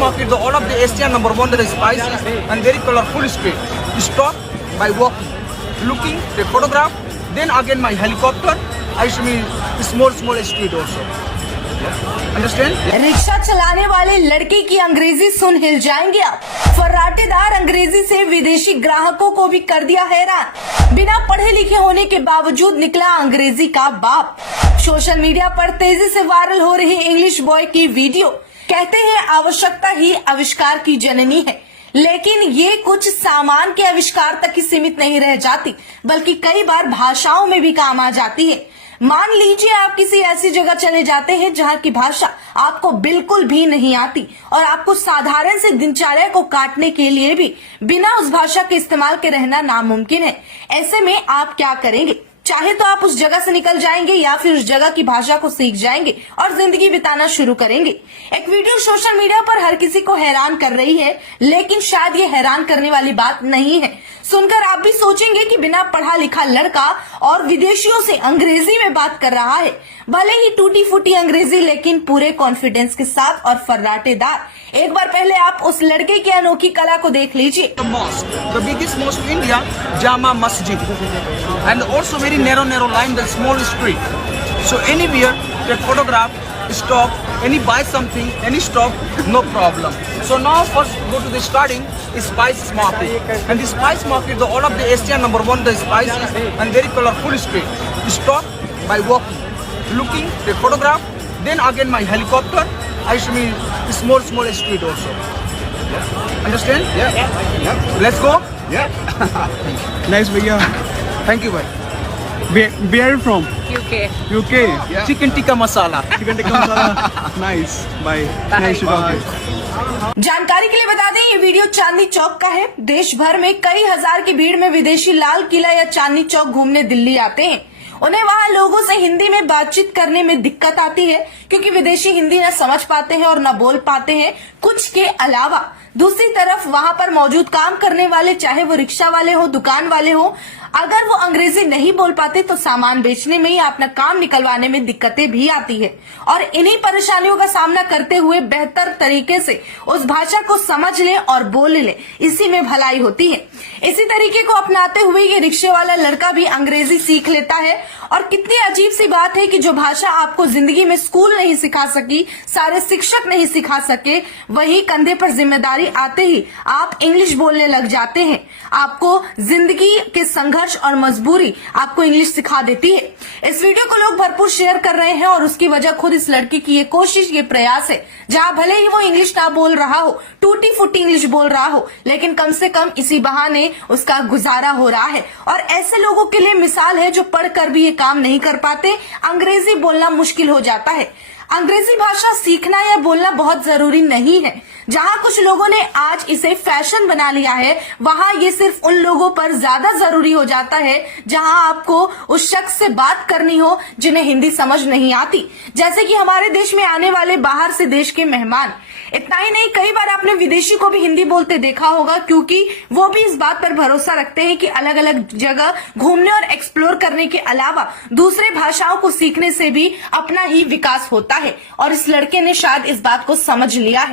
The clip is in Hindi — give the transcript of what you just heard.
market, the all of the Asian #1 that is spicy and very colorful street. Stop by walking, looking, take photograph. Then again my helicopter. I show me small street also. Understand? Rickshaw चलाने वाले लड़के की अंग्रेजी सुन हिल जाएंगे आप। फर्राटेदार अंग्रेजी से विदेशी ग्राहकों को भी कर दिया हैरान। बिना पढ़े लिखे होने के बावजूद निकला अंग्रेजी का बाप। सोशल मीडिया पर तेजी से वायरल हो रही इंग्लिश बॉय की वीडियो। कहते हैं आवश्यकता ही आविष्कार की जननी है, लेकिन ये कुछ सामान के आविष्कार तक ही सीमित नहीं रह जाती, बल्कि कई बार भाषाओं में भी काम आ जाती है। मान लीजिए आप किसी ऐसी जगह चले जाते हैं जहाँ की भाषा आपको बिल्कुल भी नहीं आती और आपको साधारण से दिनचर्या को काटने के लिए भी बिना उस भाषा के इस्तेमाल के रहना नामुमकिन है। ऐसे में आप क्या करेंगे? चाहे तो आप उस जगह से निकल जाएंगे या फिर उस जगह की भाषा को सीख जाएंगे और जिंदगी बिताना शुरू करेंगे। एक वीडियो सोशल मीडिया पर हर किसी को हैरान कर रही है, लेकिन शायद ये हैरान करने वाली बात नहीं है। सुनकर आप भी सोचेंगे कि बिना पढ़ा लिखा लड़का और विदेशियों से अंग्रेजी में बात कर रहा है, भले ही टूटी फूटी अंग्रेजी, लेकिन पूरे कॉन्फिडेंस के साथ और फर्राटेदार। एक बार पहले आप उस लड़के की अनोखी कला को देख लीजिए। The biggest mosque in India, Jama Masjid, and also very narrow line, the small street. So anywhere, take photograph, stop, any buy something, any stop, no problem. So now first go to the starting spice market, and the spice market, the all of the Asian #1 the spices and very colorful street. Stop by walking, looking, take photograph. Then again my helicopter. I show me small street also. Understand? Yeah. Let's go. Yeah. Nice, भैया. Thank you, bhai. Where are you from? UK. UK. Yeah. Chicken tikka masala. Chicken tikka masala. Nice. Bye. Nice to talk to you. जानकारी के लिए बता दें, ये वीडियो चांदनी चौक का है। देश भर में कई हजार की भीड़ में विदेशी लाल किला या चांदनी चौक घूमने दिल्ली आते हैं। उन्हें वहां लोगों से हिंदी में बातचीत करने में दिक्कत आती है, क्योंकि विदेशी हिंदी न समझ पाते हैं और न बोल पाते हैं कुछ के अलावा। दूसरी तरफ वहां पर मौजूद काम करने वाले, चाहे वो रिक्शा वाले हो, दुकान वाले हो, अगर वो अंग्रेजी नहीं बोल पाते तो सामान बेचने में या अपना काम निकलवाने में दिक्कतें भी आती है। और इन्हीं परेशानियों का सामना करते हुए बेहतर तरीके से उस भाषा को समझ ले और बोल ले, इसी में भलाई होती है। इसी तरीके को अपनाते हुए ये रिक्शे वाला लड़का भी अंग्रेजी सीख लेता है। और कितनी अजीब सी बात है कि जो भाषा आपको जिंदगी में स्कूल नहीं सिखा सकी, सारे शिक्षक नहीं सिखा सके, वही कंधे पर जिम्मेदारी आते ही आप इंग्लिश बोलने लग जाते हैं। आपको जिंदगी के संघर्ष और मजबूरी आपको इंग्लिश सिखा देती है। इस वीडियो को लोग भरपूर शेयर कर रहे हैं और उसकी वजह खुद इस लड़के की ये कोशिश, ये प्रयास है। जहां भले ही वो इंग्लिश ना बोल रहा हो, टूटी फूटी इंग्लिश बोल रहा हो, लेकिन कम से कम इसी बहाने उसका गुजारा हो रहा है। और ऐसे लोगों के लिए मिसाल है जो पढ़कर भी ये काम नहीं कर पाते, अंग्रेजी बोलना मुश्किल हो जाता है। अंग्रेजी भाषा सीखना या बोलना बहुत जरूरी नहीं है। जहां कुछ लोगों ने आज इसे फैशन बना लिया है, वहां ये सिर्फ उन लोगों पर ज्यादा जरूरी हो जाता है जहां आपको उस शख्स से बात करनी हो जिन्हें हिंदी समझ नहीं आती। जैसे कि हमारे देश में आने वाले बाहर से देश के मेहमान। इतना ही नहीं, कई बार आपने विदेशी को भी हिंदी बोलते देखा होगा, क्योंकि वो भी इस बात पर भरोसा रखते हैं कि अलग अलग जगह घूमने और एक्सप्लोर करने के अलावा दूसरे भाषाओं को सीखने से भी अपना ही विकास होता है। और इस लड़के ने शायद इस बात को समझ लिया है।